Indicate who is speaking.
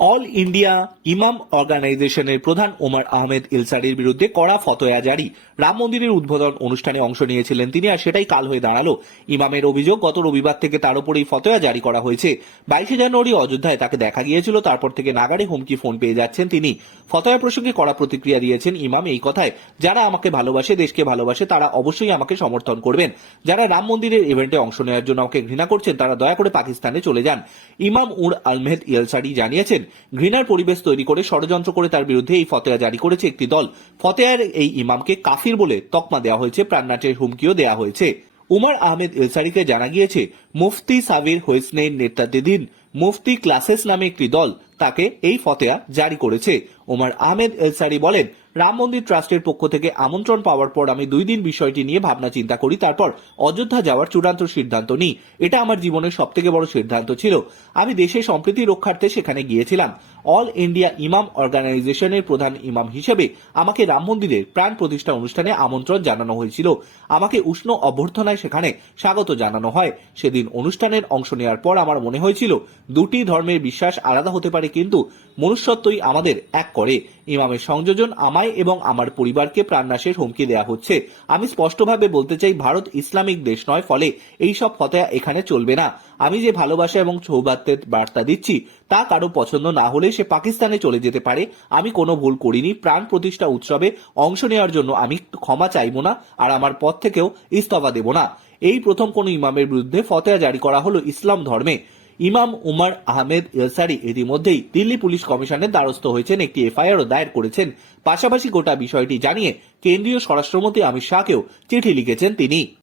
Speaker 1: All India ইমাম অর্গানাইজেশনের প্রধান ওমর আহমেদ ইলসারির বিরুদ্ধে কড়া ফতোয়া জারি। রাম মন্দিরের উদ্বোধন অনুষ্ঠানে অংশ নিয়েছিলেন তিনি আর সেটাই কাল হয়ে দাঁড়াল। ইমামের অভিযোগ, গত রবিবার থেকে তার উপরেই ফতোয়া জারি করা হয়েছে। বাইশে জানুয়ারি অযোধ্যায় তাকে দেখা গিয়েছিল, তারপর থেকে নাগারে হুমকি ফোন পেয়ে যাচ্ছেন তিনি। ফতোয়া প্রসঙ্গে কড়া প্রতিক্রিয়া দিয়েছেন ইমাম এই কথায়, যারা আমাকে ভালোবাসে, দেশকে ভালোবাসে, তারা অবশ্যই আমাকে সমর্থন করবেন। যারা রাম মন্দিরের ইভেন্টে অংশ নেওয়ার জন্য আমাকে ঘৃণা করছেন, তারা দয়া করে পাকিস্তানে চলে যান। ইমাম উর আলমেদ ইয়েলসারি জানিয়েছেন ঘৃণার পরিবেশ তৈরি করে ষড়যন্ত্র করে তার বিরুদ্ধে এই ফতেয়া জারি করেছে একটি দল। ফতেয়ার এই ইমামকে কাফির বলে তকমা দেওয়া হয়েছে, প্রাণনাটের হুমকিও দেওয়া হয়েছে। উমার আহমেদ ইলসারিকে জানা গিয়েছে, মুফতি সাবির হোসনের নেতৃত্বাধীন মুফতি ক্লাসেস নামে একটি দল তাকে এই ফতেয়া জারি করেছে। ওমর আহমেদ এলসারি বলেন, রাম মন্দির ট্রাস্টের পক্ষ থেকে আমন্ত্রণ পাওয়ার পর আমি দুই দিন বিষয়টি নিয়ে ভাবনা চিন্তা করি, তারপর অযোধ্যা যাওয়ার চূড়ান্ত সিদ্ধান্ত নিই। এটা আমার জীবনের সব থেকে বড় সিদ্ধান্ত ছিল। আমি দেশে সম্প্রীতি রক্ষার্থে সেখানে গিয়েছিলাম। অল ইন্ডিয়া ইমাম অর্গানাইজেশনের প্রধান ইমাম হিসেবে আমাকে রাম মন্দিরের প্রাণ প্রতিষ্ঠা অনুষ্ঠানে আমন্ত্রণ জানানো হয়েছিল। আমাকে উষ্ণ অভ্যর্থনায় সেখানে স্বাগত জানানো হয়। সেদিন অনুষ্ঠানের অংশ নেওয়ার পর আমার মনে হয়েছিল, দুটি ধর্মের বিশ্বাস আলাদা হতে পারে, কিন্তু মনুষ্যত্বই আমাদের এক করে। ইমামের সংযোজন আমায় এবং আমার পরিবারকে প্রাণনাশের হুমকি দেওয়া হচ্ছে। আমি স্পষ্টভাবে বলতে চাই, ভারত ইসলামিক দেশ নয়, ফলে এই সব ফতেয়া এখানে চলবে না। আমি যে ভালোবাসা এবং সৌভাগ্যের বার্তা দিচ্ছি, তা কারও পছন্দ না হলে সে পাকিস্তানে চলে যেতে পারে। আমি কোনো ভুল করিনি। প্রাণ প্রতিষ্ঠা উৎসবে অংশ নেওয়ার জন্য আমি ক্ষমা চাইব না, আর আমার পদ থেকেও ইস্তফা দেব না। এই প্রথম কোন ইমামের বিরুদ্ধে ফতেয়া জারি করা হলো ইসলাম ধর্মে। ইমাম উমার আহমেদ ইলসারি ইতিমধ্যেই দিল্লি পুলিশ কমিশনের দ্বারস্থ হয়েছেন, একটি এফআইআরও দায়ের করেছেন। পাশাপাশি গোটা বিষয়টি জানিয়ে কেন্দ্রীয় স্বরাষ্ট্রমন্ত্রী অমিত শাহকেও চিঠি লিখেছেন তিনি।